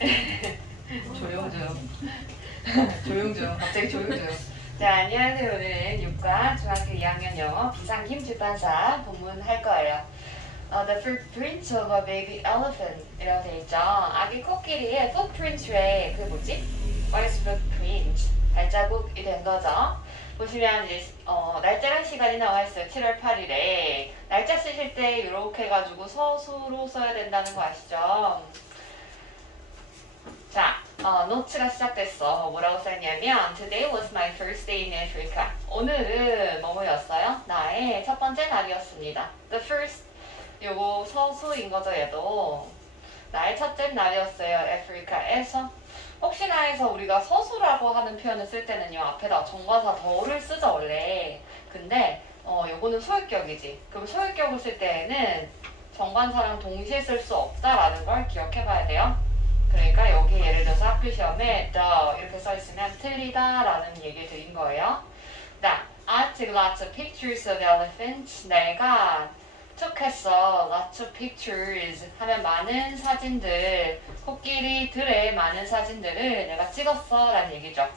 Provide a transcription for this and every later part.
조용조용. 조용조용. 갑자기 조용조용. 자, 안녕하세요. 오늘은 6과 중학교 2학년 영어 비상김 출판사 본문 할 거예요. The footprints of a baby elephant 이라고 돼 있죠. 아기 코끼리의 footprints에 그 뭐지? What is footprint? 발자국이 된 거죠. 보시면 이제 날짜랑 시간이 나와 있어요. 7월 8일에 날짜 쓰실 때 이렇게 해가지고 서수로 써야 된다는 거 아시죠? 자, 노트가 시작됐어. 뭐라고 써있냐면 Today was my first day in Africa. 오늘은 뭐뭐였어요? 나의 첫 번째 날이었습니다. The first 요거 서수인 거죠, 얘도. 나의 첫째 날이었어요. 아프리카에서. 혹시나 해서 우리가 서수라고 하는 표현을 쓸 때는요, 앞에다 정관사 더를 쓰죠, 원래. 근데, 요거는 소유격이지. 그럼 소유격을 쓸 때에는 정관사랑 동시에 쓸 수 없다라는 걸 기억해 봐야 돼요. 그러니까 여기 예를 들어서 학교 시험에 the 이렇게 써 있으면 틀리다라는 얘기를 드린 거예요. 자, I took lots of pictures of elephants. 내가 took했어. lots of pictures 하면 많은 사진들, 코끼리들의 많은 사진들을 내가 찍었어 라는 얘기죠.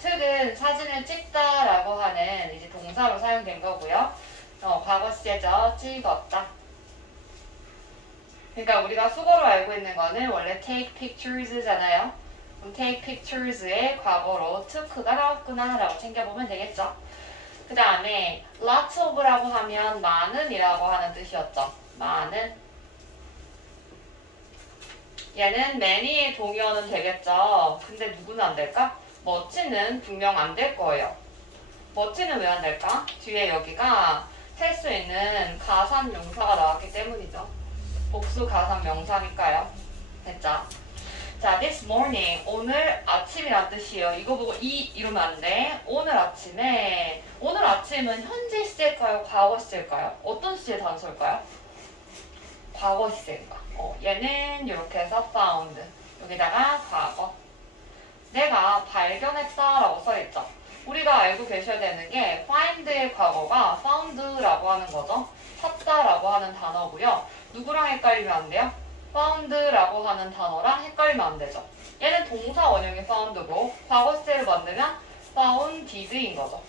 took은 사진을 찍다라고 하는 이제 동사로 사용된 거고요. 과거 시제죠. 찍었다. 그러니까 우리가 수거로 알고 있는 거는 원래 take pictures잖아요. 그럼 take pictures의 과거로 took가 나왔구나 라고 챙겨보면 되겠죠. 그 다음에 lots of라고 하면 많은이라고 하는 뜻이었죠. 많은. 얘는 many의 동의어는 되겠죠. 근데 누구는 안 될까? much는 분명 안 될 거예요. much는 왜 안 될까? 뒤에 여기가 셀 수 있는 가산 명사가 나왔기 때문이죠. 복수 가상 명사니까요. 됐죠? 자, this morning, 오늘 아침이란 뜻이에요. 이거 보고 이러면 안 돼. 오늘 아침은 현재 시제일까요? 과거 시제일까요? 어떤 시제 단서일까요? 과거 시제인가. 얘는 이렇게 해서 found. 여기다가 과거. 내가 발견했다라고 써있죠. 우리가 알고 계셔야 되는 게 find의 과거가 found라고 하는 거죠. 찾다라고 하는 단어고요. 누구랑 헷갈리면 안 돼요? found라고 하는 단어랑 헷갈리면 안 되죠. 얘는 동사 원형이 found고 과거 시제를 만들면 founded인 거죠.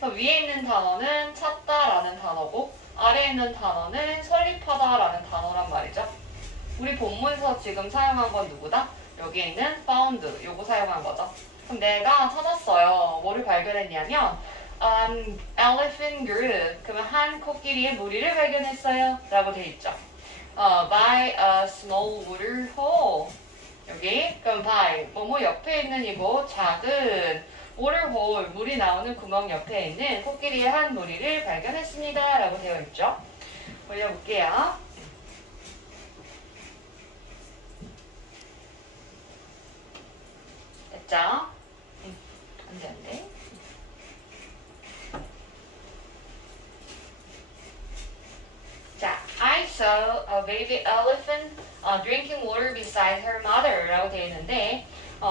그래서 위에 있는 단어는 찾다라는 단어고 아래에 있는 단어는 설립하다라는 단어란 말이죠. 우리 본문에서 지금 사용한 건 누구다? 여기 있는 found, 요거 사용한 거죠. 그럼 내가 찾았어요. 뭐를 발견했냐면 elephant group, 그러면 한 코끼리의 무리를 발견했어요 라고 돼 있죠. by a small water hole. 여기 그럼 by 뭐뭐 옆에 있는 이거 작은 water hole, 물이 나오는 구멍 옆에 있는 코끼리의 한 무리를 발견했습니다 라고 되어 있죠. 올려볼게요. 됐죠? 안 돼, 안 돼. 자, I saw a baby elephant drinking water beside her mother 라고 되어 있는데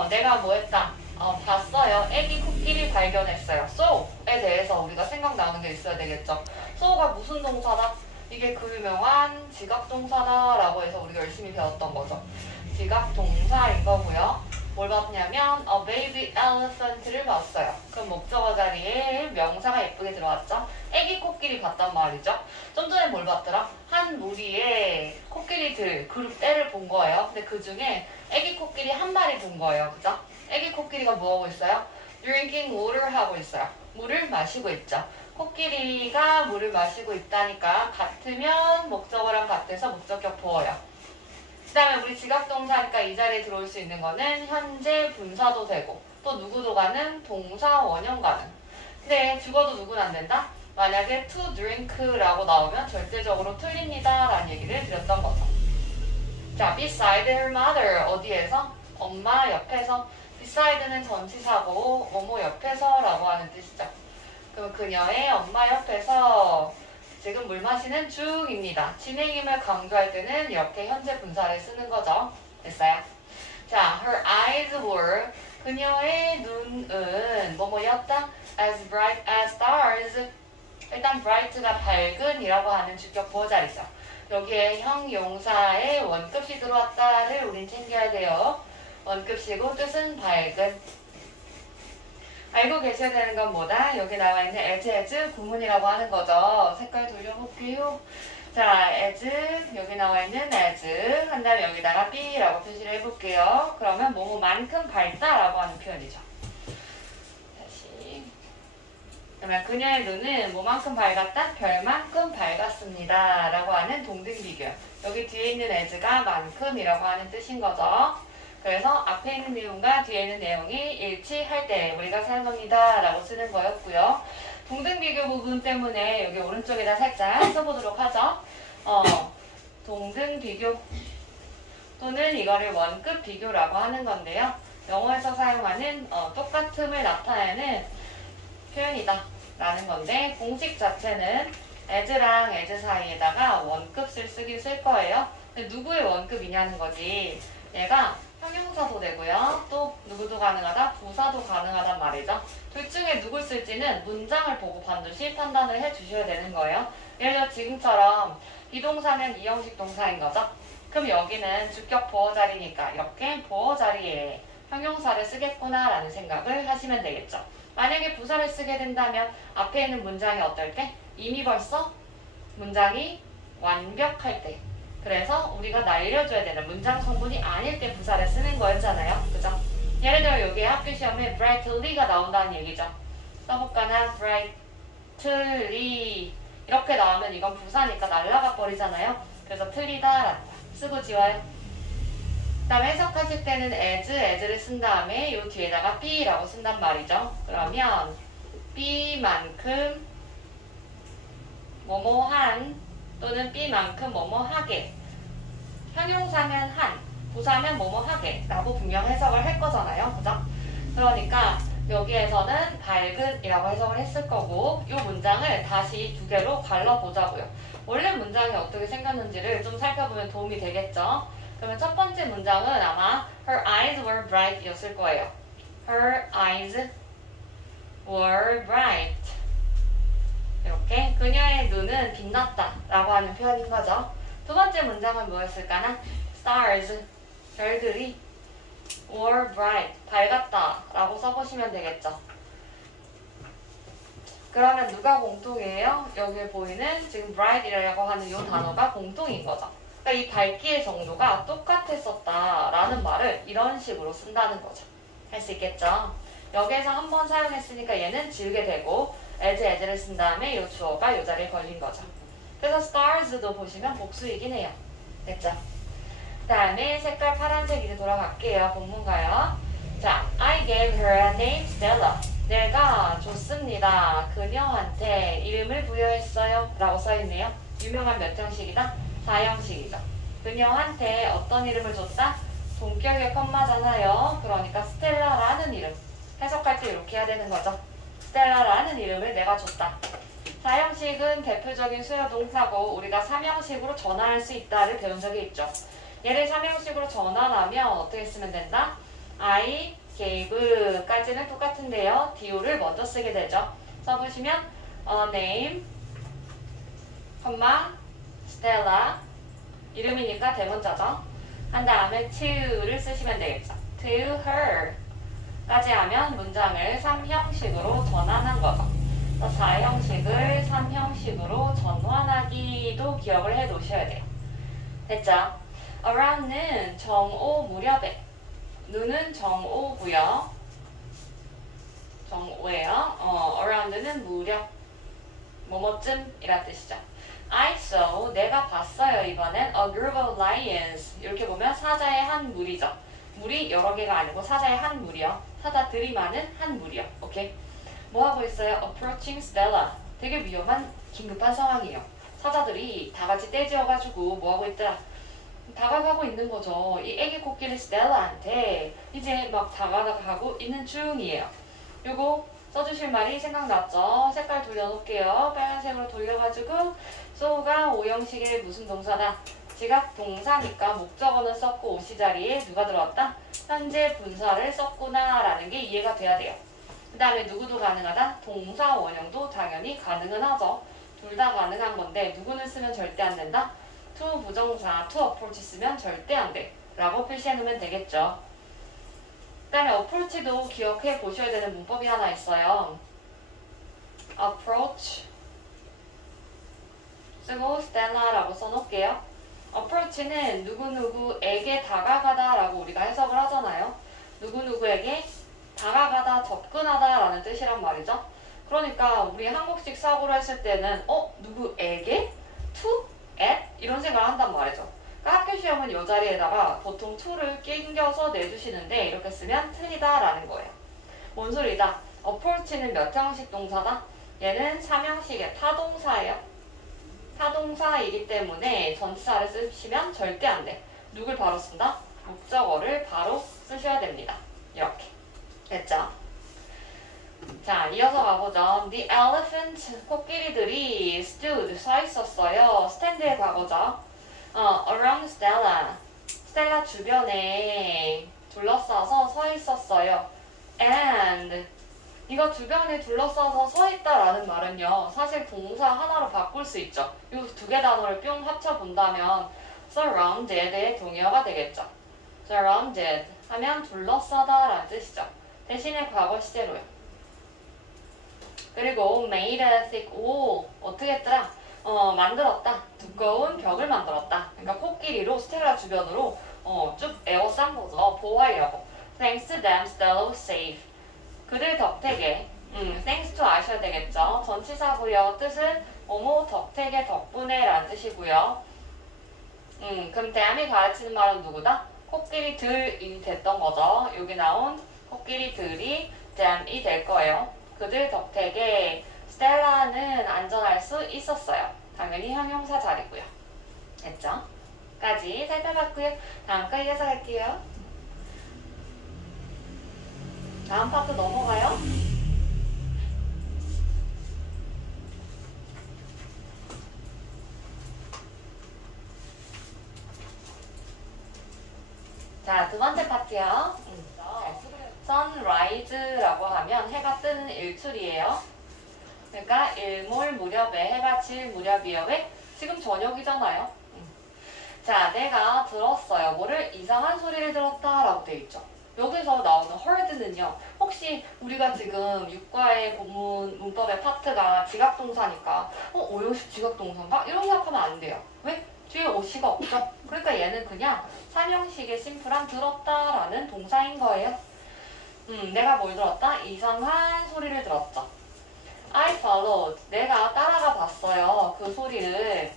내가 뭐 했다? 봤어요. 애기 코끼리 발견했어요. so에 대해서 우리가 생각나는 게 있어야 되겠죠. so가 무슨 동사다? 이게 그 유명한 지각동사다 라고 해서 우리가 열심히 배웠던 거죠. 지각동사인 거고요. 뭘 봤냐면 a baby elephant를 봤어요. 그럼 목적어 자리에 명사가 예쁘게 들어왔죠. 애기 코끼리 봤단 말이죠. 좀 전에 뭘 봤더라? 한 무리의 코끼리들 그룹 떼를 본 거예요. 근데 그 중에 애기 코끼리 한 마리 본 거예요. 그죠? 애기 코끼리가 뭐 하고 있어요? drinking water 하고 있어요. 물을 마시고 있죠. 코끼리가 물을 마시고 있다니까 같으면 목적어랑 같아서 목적격 보어요. 그 다음에 우리 지각동사니까 이 자리에 들어올 수 있는 거는 현재 분사도 되고 또 누구도 가는 동사 원형 가는. 근데 죽어도 누구는 안 된다? 만약에 to drink라고 나오면 절대적으로 틀립니다 라는 얘기를 드렸던 거죠. 자, beside her mother 어디에서? 엄마 옆에서. beside는 전치사고 뭐뭐 옆에서 라고 하는 뜻이죠. 그럼 그녀의 엄마 옆에서 지금 물 마시는 중입니다. 진행임을 강조할 때는 이렇게 현재 분사를 쓰는 거죠. 됐어요? 자, her eyes were 그녀의 눈은 뭐뭐였다? as bright as stars. 일단 bright가 밝은이라고 하는 주격 보호자리죠. 여기에 형용사의 원급시 들어왔다를 우린 챙겨야 돼요. 원급시고 뜻은 밝은. 알고 계셔야 되는 건 뭐다? 여기 나와 있는 as 구문이라고 하는 거죠. 색깔 돌려볼게요. 자, as 여기 나와 있는 as 한 다음에 여기다가 be라고 표시를 해볼게요. 그러면 뭐뭐만큼 밝다라고 하는 표현이죠. 다시. 그러면 그녀의 눈은 뭐만큼 밝았다? 별만큼 밝았습니다. 라고 하는 동등비교. 여기 뒤에 있는 as가 만큼이라고 하는 뜻인 거죠. 그래서 앞에 있는 내용과 뒤에 있는 내용이 일치할 때 우리가 사용합니다. 라고 쓰는 거였고요. 동등비교 부분 때문에 여기 오른쪽에다 살짝 써보도록 하죠. 동등비교 또는 이거를 원급 비교라고 하는 건데요. 영어에서 사용하는 똑같음을 나타내는 표현이다 라는 건데 공식 자체는 as랑 as 사이에다가 원급을 쓰긴 쓸 거예요. 근데 누구의 원급이냐는 거지. 얘가 형용사도 되고요. 또 누구도 가능하다, 부사도 가능하단 말이죠. 둘 중에 누굴 쓸지는 문장을 보고 반드시 판단을 해주셔야 되는 거예요. 예를 들어 지금처럼 비동사면 이형식 동사인 거죠. 그럼 여기는 주격 보어 자리니까 이렇게 보어 자리에 형용사를 쓰겠구나 라는 생각을 하시면 되겠죠. 만약에 부사를 쓰게 된다면 앞에 있는 문장이 어떨 때? 이미 벌써 문장이 완벽할 때. 그래서 우리가 날려줘야 되는 문장 성분이 아닐 때 부사를 쓰는 거였잖아요. 그죠? 예를 들어 여기 학교 시험에 brightly가 나온다는 얘기죠. 써볼까나? brightly 이렇게 나오면 이건 부사니까 날라가 버리잖아요. 그래서 틀리다 라는 쓰고 지워요. 그 다음에 해석하실 때는 as를 쓴 다음에 이 뒤에다가 be라고 쓴단 말이죠. 그러면 be만큼 뭐뭐한 또는 be만큼 뭐뭐하게 형용사면 한, 부사면 뭐뭐하게 라고 분명 해석을 할 거잖아요. 그죠? 그러니까 여기에서는 밝은이라고 해석을 했을 거고 이 문장을 다시 두 개로 갈라보자고요. 원래 문장이 어떻게 생겼는지를 좀 살펴보면 도움이 되겠죠. 그러면 첫 번째 문장은 아마 Her eyes were bright 였을 거예요. Her eyes were bright. 이렇게 그녀의 눈은 빛났다 라고 하는 표현인 거죠. 두 번째 문장은 뭐였을까나? Stars, 별들이 were bright, 밝았다 라고 써보시면 되겠죠. 그러면 누가 공통이에요? 여기 보이는 지금 bright이라고 하는 이 단어가 공통인 거죠. 그러니까 이 밝기의 정도가 똑같았었다 라는 말을 이런 식으로 쓴다는 거죠. 할 수 있겠죠? 여기에서 한 번 사용했으니까 얘는 지우게 되고 as를 쓴 다음에 이 주어가 이 자리에 걸린 거죠. 그래서 stars도 보시면 복수이긴 해요. 됐죠? 그 다음에 색깔 파란색 이제 돌아갈게요. 본문가요. 자, I gave her a name, Stella. 내가 줬습니다. 그녀한테 이름을 부여했어요. 라고 써있네요. 유명한 몇 형식이다? 4형식이죠. 그녀한테 어떤 이름을 줬다? 동격의 컴마잖아요. 그러니까 스텔라라는 이름. 해석할 때 이렇게 해야 되는 거죠. 스텔라라는 이름을 내가 줬다. 4형식은 대표적인 수요 동사고 우리가 3형식으로 전환할 수 있다를 배운 적이 있죠. 얘를 3형식으로 전환하면 어떻게 쓰면 된다? I gave까지는 똑같은데요. do를 먼저 쓰게 되죠. 써보시면 name, Stella 이름이니까 대문자죠. 한 다음에 to를 쓰시면 되겠죠. To her 까지 하면 문장을 3형식으로 전환한 거죠. 4형식을 3형식으로 전환하기도 기억을 해 놓으셔야 돼요. 됐죠? around는 정오 무렵에, 눈은 정오고요. 정오예요. around는 무렵, 뭐뭐쯤이란 뜻이죠. I saw, 내가 봤어요. 이번엔 a group of lions. 이렇게 보면 사자의 한 무리죠. 무리 여러 개가 아니고 사자의 한 무리요. 사자들이 많은 한 무리요. 오케이? 뭐 하고 있어요? Approaching Stella. 되게 위험한 긴급한 상황이에요. 사자들이 다 같이 떼지어가지고 뭐 하고 있더라? 다가가고 있는 거죠. 이 애기 코끼리 스텔라한테 이제 막 다가가고 있는 중이에요. 요거 써주실 말이 생각났죠? 색깔 돌려놓을게요. 빨간색으로 돌려가지고 so가 5형식의 무슨 동사다? 지각 동사니까 목적어는 썼고 오시 자리에 누가 들어왔다? 현재 분사를 썼구나 라는 게 이해가 돼야 돼요. 그 다음에 누구도 가능하다? 동사 원형도 당연히 가능은 하죠. 둘 다 가능한 건데 누구는 쓰면 절대 안 된다? to 부정사 to approach 쓰면 절대 안 돼. 라고 표시해 놓으면 되겠죠. 그 다음에 approach도 기억해 보셔야 되는 문법이 하나 있어요. approach 쓰고 Stella라고 써놓을게요. approach는 누구누구에게 다가가다 라고 우리가 해석을 하잖아요. 누구누구에게 다가가다, 접근하다 라는 뜻이란 말이죠. 그러니까 우리 한국식 사고로 했을 때는 누구에게? to? at? 이런 생각을 한단 말이죠. 그러니까 학교 시험은 이 자리에다가 보통 to를 끼겨서 내주시는데 이렇게 쓰면 틀리다 라는 거예요. 뭔 소리다? approach는 몇 형식 동사다? 얘는 3형식의 타동사예요. 타동사이기 때문에 전치사를 쓰시면 절대 안 돼. 누굴 바로 쓴다? 목적어를 바로 쓰셔야 됩니다. 이렇게. 됐죠? 자, 이어서 가보죠. The elephant, 코끼리들이 stood, 서 있었어요. stand의 과거죠. around Stella, 스텔라 주변에 둘러싸서 서 있었어요. and 이거 주변에 둘러싸서 서 있다라는 말은요. 사실 동사 하나로 바꿀 수 있죠. 이 두 개 단어를 뿅 합쳐본다면 surrounded의 동의어가 되겠죠. surrounded 하면 둘러싸다 라는 뜻이죠. 대신에 과거 시제로요. 그리고 made a thick wall 어떻게 했더라? 만들었다. 두꺼운 벽을 만들었다. 그러니까 코끼리로 스텔라 주변으로 쭉 에워싼 거죠. 보호하려고. Thanks to them, Stella was safe. 그들 덕택에 thanks to 아셔야 되겠죠. 전치사고요. 뜻은 덕택의 덕분에 라는 뜻이고요. 그럼 dam이 가르치는 말은 누구다? 코끼리들이 됐던 거죠. 여기 나온 코끼리들이 dam이 될 거예요. 그들 덕택에 스텔라는 안전할 수 있었어요. 당연히 형용사 자리고요. 됐죠? 까지 살펴봤고요. 다음 거 이어서 갈게요. 다음 파트 넘어가요. 자, 두 번째 파트요. sunrise라고 하면 해가 뜨는 일출이에요. 그러니까 일몰 무렵에 해가 질 무렵이에요. 왜? 지금 저녁이잖아요. 자, 내가 들었어요. 뭐를? 이상한 소리를 들었다라고 돼 있죠. 여기서 나오는 heard는요. 혹시 우리가 지금 육과의 본문 문법의 파트가 지각동사니까 오형식 지각동사인가? 이런 생각하면 안 돼요. 왜? 뒤에 오시가 없죠. 그러니까 얘는 그냥 3형식의 심플한 들었다라는 동사인 거예요. 내가 뭘 들었다? 이상한 소리를 들었죠. I followed. 내가 따라가 봤어요. 그 소리를.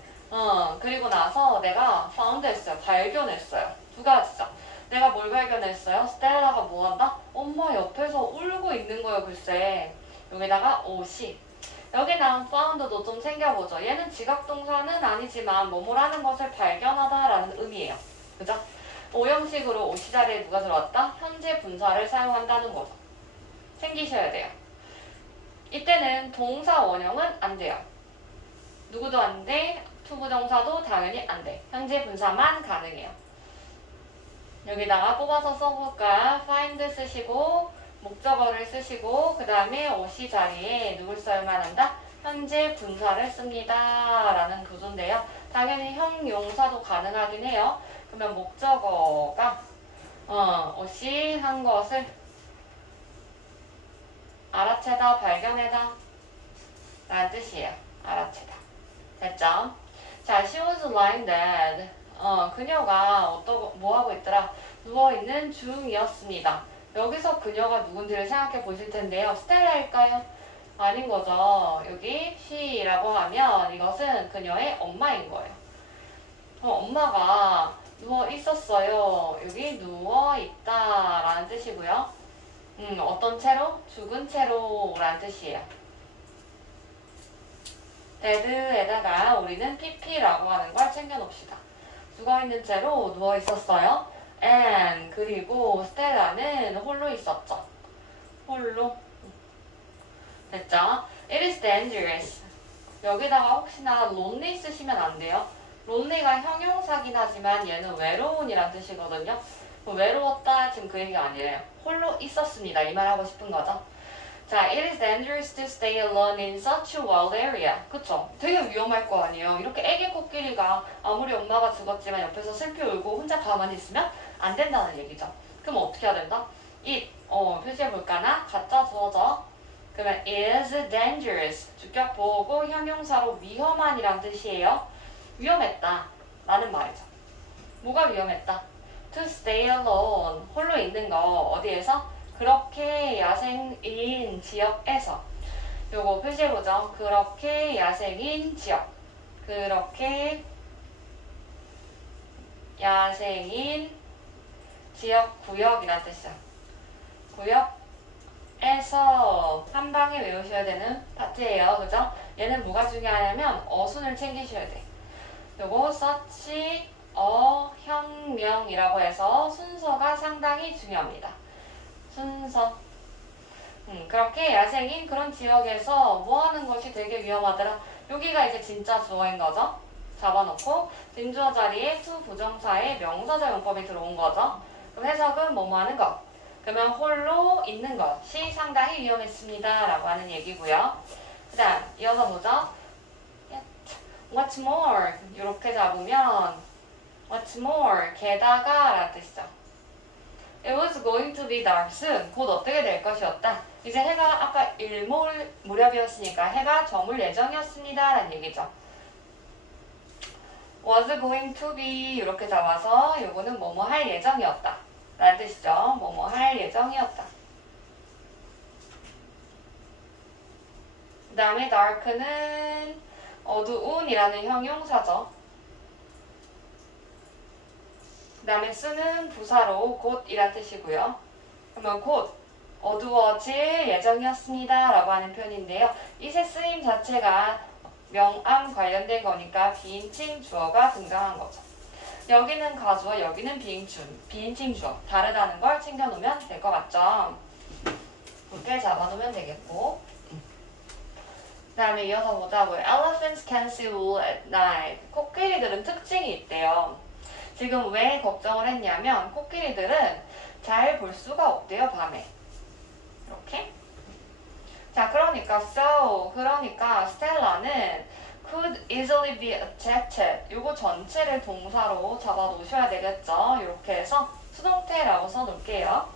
그리고 나서 내가 found 했어요. 발견했어요. 두 가지죠. 내가 뭘 발견했어요? 스텔라가 뭐 한다? 엄마 옆에서 울고 있는 거예요, 글쎄. 여기다가 옷이. 여기 나온 found도 좀 챙겨보죠. 얘는 지각동사는 아니지만 뭐뭐라는 것을 발견하다라는 의미예요. 그죠? 오형식으로 오시 자리에 누가 들어왔다? 현재 분사를 사용한다는 거죠. 챙기셔야 돼요. 이때는 동사 원형은 안 돼요. 누구도 안 돼. 투부정사도 당연히 안 돼. 현재 분사만 가능해요. 여기다가 뽑아서 써볼까? find 쓰시고 목적어를 쓰시고 그 다음에 오시 자리에 누굴 써야만 한다? 현재 분사를 씁니다. 라는 구조인데요. 당연히 형용사도 가능하긴 해요. 그러면 목적어가 오시 한 것을 알아채다, 발견해다 라는 뜻이에요. 알아채다. 됐죠? 자, she was lying dead. 그녀가 뭐 하고 있더라? 누워있는 중이었습니다. 여기서 그녀가 누군지를 생각해 보실 텐데요. 스텔라일까요? 아닌 거죠. 여기 she라고 하면 이것은 그녀의 엄마인 거예요. 엄마가 누워 있었어요. 여기 누워 있다 라는 뜻이고요. 어떤 채로? 죽은 채로 라는 뜻이에요. dead에다가 우리는 pp라고 하는 걸 챙겨 놓읍시다. 죽어있는 채로 누워 있었어요. and 그리고 스텔라는 홀로 있었죠. 홀로. 됐죠? It is dangerous. 여기다가 혹시나 lonely 쓰시면 안 돼요. lonely가 형용사긴 하지만 얘는 외로운이란 뜻이거든요. 외로웠다 지금 그 얘기가 아니에요. 홀로 있었습니다. 이 말 하고 싶은 거죠. 자, it is dangerous to stay alone in such a wild area. 그쵸? 되게 위험할 거 아니에요. 이렇게 애기 코끼리가 아무리 엄마가 죽었지만 옆에서 슬피 울고 혼자 가만히 있으면 안 된다는 얘기죠. 그럼 어떻게 해야 된다? it, 표시해 볼까나? 갖다 주어져. 그러면 is dangerous. 주격 보고 형용사로 위험한이란 뜻이에요. 위험했다. 라는 말이죠. 뭐가 위험했다? to stay alone. 홀로 있는 거 어디에서? 그렇게 야생인 지역에서. 요거 표시해보죠. 그렇게 야생인 지역. 그렇게 야생인 지역 구역이란 뜻이야. 구역에서 한 방에 외우셔야 되는 파트예요. 그죠? 얘는 뭐가 중요하냐면 어순을 챙기셔야 돼. 요거 such 혁명이라고 해서 순서가 상당히 중요합니다. 순서. 그렇게 야생인 그런 지역에서 뭐 하는 것이 되게 위험하더라. 여기가 이제 진짜 주어인 거죠. 잡아놓고 진주어 자리에 to 부정사의 명사절 용법이 들어온 거죠. 그럼 해석은 뭐뭐 하는 것. 그러면 홀로 있는 것이 상당히 위험했습니다. 라고 하는 얘기고요. 그 다음 이어서 보죠. What's more 이렇게 잡으면 What's more 게다가 라는 뜻이죠. It was going to be dark soon. 곧 어떻게 될 것이었다. 이제 해가 아까 일몰 무렵이었으니까 해가 저물 예정이었습니다. 라는 얘기죠. was going to be 이렇게 잡아서 요거는 뭐뭐 할 예정이었다. 라는 뜻이죠. 뭐뭐 할 예정이었다. 그 다음에 dark는 어두운이라는 형용사죠. 그 다음에 쓰는 부사로 곧이란 뜻이고요. 그러면 곧 어두워질 예정이었습니다. 라고 하는 표현인데요. 이세 쓰임 자체가 명암 관련된 거니까 비인칭 주어가 등장한 거죠. 여기는 가주어, 여기는 비인칭 주어. 다르다는 걸 챙겨놓으면 될 것 같죠? 이렇게 잡아놓으면 되겠고. 그 다음에 이어서 보자고요. Elephants can see wool at night. 코끼리들은 특징이 있대요. 지금 왜 걱정을 했냐면 코끼리들은 잘 볼 수가 없대요. 밤에. 이렇게. 자, 그러니까 스텔라는 could easily be attracted. 요거 전체를 동사로 잡아 놓으셔야 되겠죠. 이렇게 해서 수동태라고 써 놓을게요.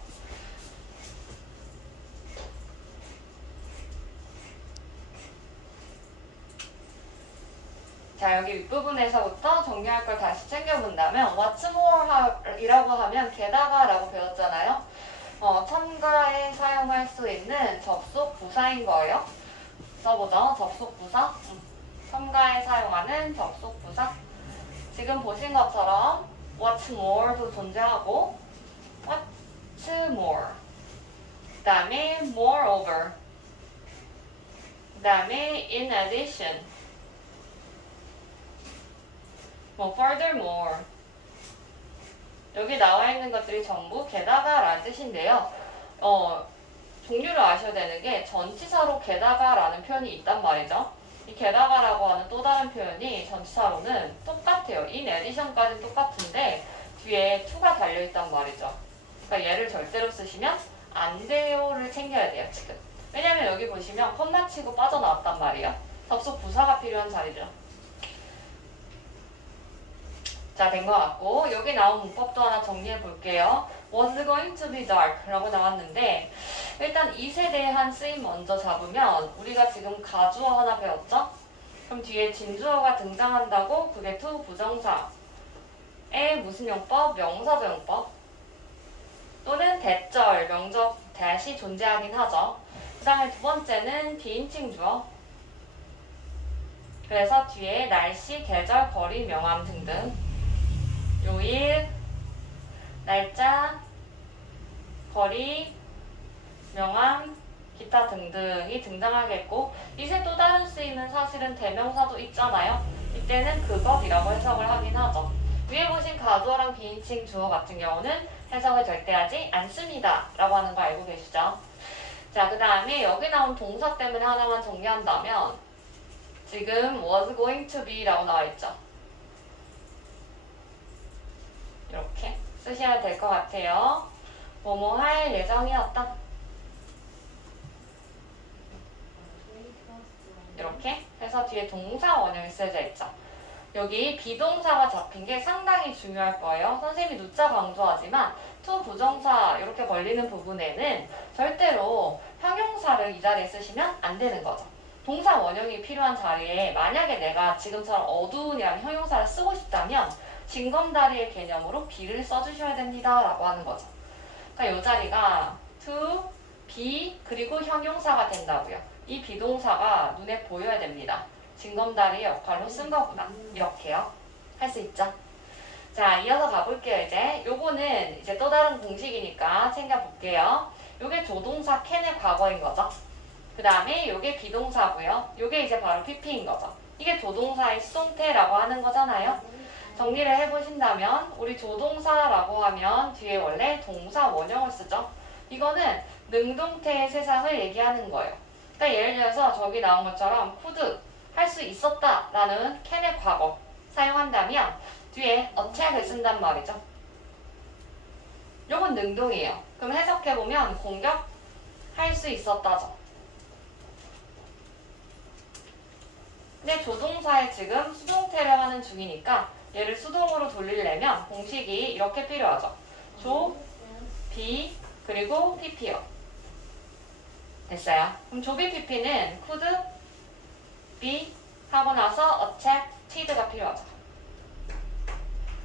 자, 여기 윗부분에서부터 정리할 걸 다시 챙겨본다면 what's more 이라고 하면 게다가 라고 배웠잖아요. 첨가에 사용할 수 있는 접속 부사인 거예요. 써보죠. 접속 부사. 첨가에 사용하는 접속 부사. 지금 보신 것처럼 what's more도 존재하고 what's more. 그 다음에 moreover. 그 다음에 in addition. furthermore. 여기 나와 있는 것들이 전부 게다가 라는 뜻인데요. 종류를 아셔야 되는 게 전치사로 게다가 라는 표현이 있단 말이죠. 이 게다가라고 하는 또 다른 표현이 전치사로는 똑같아요. in addition까지는 똑같은데 뒤에 to가 달려있단 말이죠. 그러니까 얘를 절대로 쓰시면 안 돼요를 챙겨야 돼요. 지금. 왜냐면 여기 보시면 컴마 치고 빠져나왔단 말이에요. 접속 부사가 필요한 자리죠. 자, 된 것 같고 여기 나온 문법도 하나 정리해 볼게요. was going to be dark 라고 나왔는데 일단 이세 대한 쓰임 먼저 잡으면 우리가 지금 가주어 하나 배웠죠? 그럼 뒤에 진주어가 등장한다고 그게 to 부정사의 무슨 용법? 명사조 용법 또는 대절, 명적, 대시 존재하긴 하죠. 그 다음에 두 번째는 비인칭 주어. 그래서 뒤에 날씨, 계절, 거리, 명암 등등 요일, 날짜, 거리, 명암, 기타 등등이 등장하겠고 이제 또 다른 쓰임은 사실은 대명사도 있잖아요. 이때는 그것이라고 해석을 하긴 하죠. 위에 보신 가주어랑 비인칭 주어 같은 경우는 해석을 절대 하지 않습니다. 라고 하는 거 알고 계시죠? 자, 그 다음에 여기 나온 동사 때문에 하나만 정리한다면 지금 was going to be 라고 나와 있죠. 이렇게 쓰셔야 될 것 같아요. 뭐뭐 할 예정이었다. 이렇게 해서 뒤에 동사 원형이 쓰여져 있죠. 여기 비동사가 잡힌 게 상당히 중요할 거예요. 선생님이 누차 강조하지만 to 부정사 이렇게 걸리는 부분에는 절대로 형용사를 이 자리에 쓰시면 안 되는 거죠. 동사 원형이 필요한 자리에 만약에 내가 지금처럼 어두운이라는 형용사를 쓰고 싶다면 징검다리의 개념으로 be를 써주셔야 됩니다 라고 하는 거죠. 그러니까 이 자리가 to, be 그리고 형용사가 된다고요. 이 비동사가 눈에 보여야 됩니다. 징검다리의 역할로 쓴 거구나. 이렇게요. 할 수 있죠? 자, 이어서 가볼게요, 이제. 요거는 이제 또 다른 공식이니까 챙겨볼게요. 요게 조동사 can의 과거인 거죠. 그 다음에 요게 비동사고요. 요게 이제 바로 PP인 거죠. 이게 조동사의 수동태라고 하는 거잖아요. 정리를 해보신다면 우리 조동사라고 하면 뒤에 원래 동사 원형을 쓰죠. 이거는 능동태의 세상을 얘기하는 거예요. 그러니까 예를 들어서 저기 나온 것처럼 could 할 수 있었다 라는 can의 과거 사용한다면 뒤에 attack을 쓴단 말이죠. 요건 능동이에요. 그럼 해석해보면 공격할 수 있었다죠. 근데 조동사에 지금 수동태를 하는 중이니까 얘를 수동으로 돌리려면 공식이 이렇게 필요하죠. 조, 비, 그리고 pp요. 됐어요. 그럼 조비 pp는 could, be 하고 나서 attacked가 필요하죠.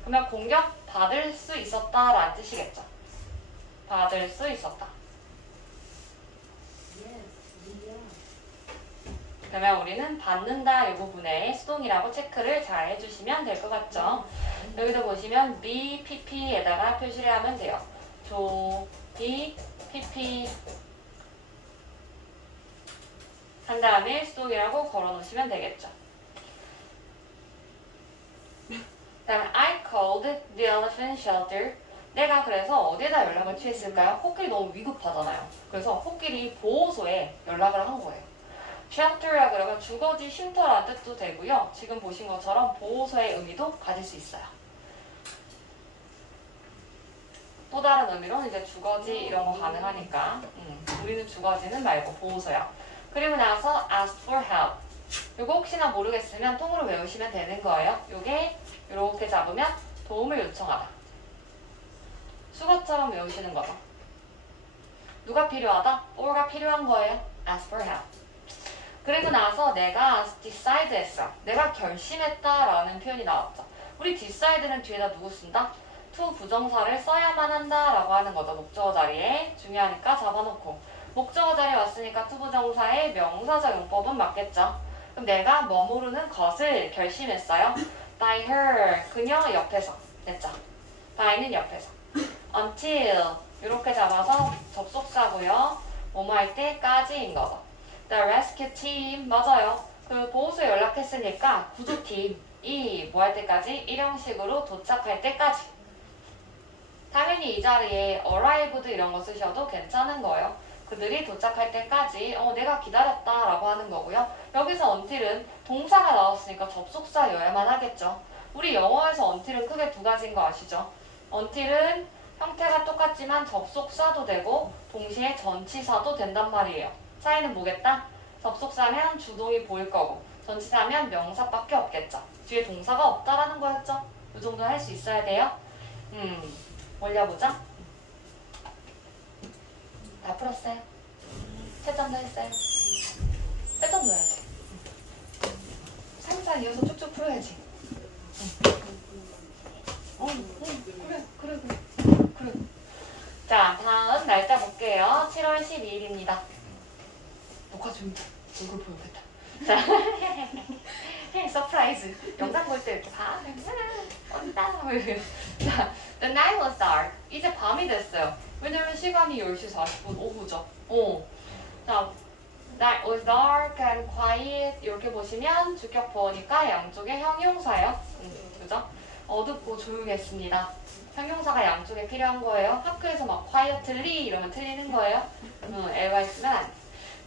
그러면 공격 받을 수 있었다 라는 뜻이겠죠. 받을 수 있었다. 그러면 우리는 받는다 이 부분에 수동이라고 체크를 잘 해주시면 될 것 같죠. 여기도 보시면 be, pp에다가 표시를 하면 돼요. 조, be, pp 한 다음에 수동이라고 걸어 놓으시면 되겠죠. 그 다음에 I called the elephant shelter. 내가 그래서 어디에다 연락을 취했을까요? 코끼리 너무 위급하잖아요. 그래서 코끼리 보호소에 연락을 한 거예요. shelter라 그러면 주거지 쉼터라는 뜻도 되고요. 지금 보신 것처럼 보호소의 의미도 가질 수 있어요. 또 다른 의미로는 이제 주거지 이런 거 가능하니까 우리는 주거지는 말고 보호소야. 그리고 나서 ask for help. 요거 혹시나 모르겠으면 통으로 외우시면 되는 거예요. 요게 이렇게 잡으면 도움을 요청하다. 수거처럼 외우시는 거죠. 누가 필요하다? for가 필요한 거예요. ask for help. 그리고 나서 내가 decide 했어. 내가 결심했다라는 표현이 나왔죠. 우리 decide는 뒤에다 누구 쓴다? to 부정사를 써야만 한다라고 하는 거죠. 목적어 자리에. 중요하니까 잡아놓고. 목적어 자리에 왔으니까 to 부정사의 명사적 용법은 맞겠죠. 그럼 내가 머무르는 것을 결심했어요. by her. 그녀 옆에서. 됐죠? by는 옆에서. until. 이렇게 잡아서 접속사고요. 뭐뭐 할 때까지인 거죠. The rescue team. 맞아요. 그 보호소에 연락했으니까 구조팀이 뭐 할 때까지? 일형식으로 도착할 때까지. 당연히 이 자리에 arrived 이런 거 쓰셔도 괜찮은 거예요. 그들이 도착할 때까지 내가 기다렸다라고 하는 거고요. 여기서 until은 동사가 나왔으니까 접속사여야만 하겠죠. 우리 영어에서 until은 크게 두 가지인 거 아시죠? until은 형태가 똑같지만 접속사도 되고 동시에 전치사도 된단 말이에요. 차이는 뭐겠다? 접속사면 주동이 보일 거고 전치사면 명사밖에 없겠죠. 뒤에 동사가 없다라는 거였죠. 이 정도 할 수 있어야 돼요. 올려보자. 다 풀었어요? 채점도 했어요? 채점 넣어야지. 3, 4 이어서 쭉쭉 풀어야지. 그래. 자, 다음 날짜 볼게요. 7월 12일입니다. 녹화 중이다. 얼굴 보여야겠다. 자, 서프라이즈. 영상 볼 때 이렇게 봐. 온다. 자, the night was dark. 이제 밤이 됐어요. 왜냐면 시간이 10시 40분 오후죠. 자, night was dark and quiet. 이렇게 보시면 주격 보어니까 양쪽에 형용사예요. 그죠? 어둡고 조용했습니다. 형용사가 양쪽에 필요한 거예요. 학교에서 막 quietly 이러면 틀리는 거예요. 애가 있으면 안 돼.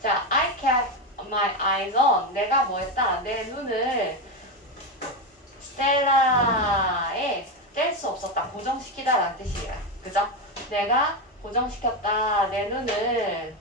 자, I kept my eyes on. 내가 뭐 했다? 내 눈을 스텔라에 뗄 수 없었다. 고정시키다 라는 뜻이에요. 그죠? 내가 고정시켰다. 내 눈을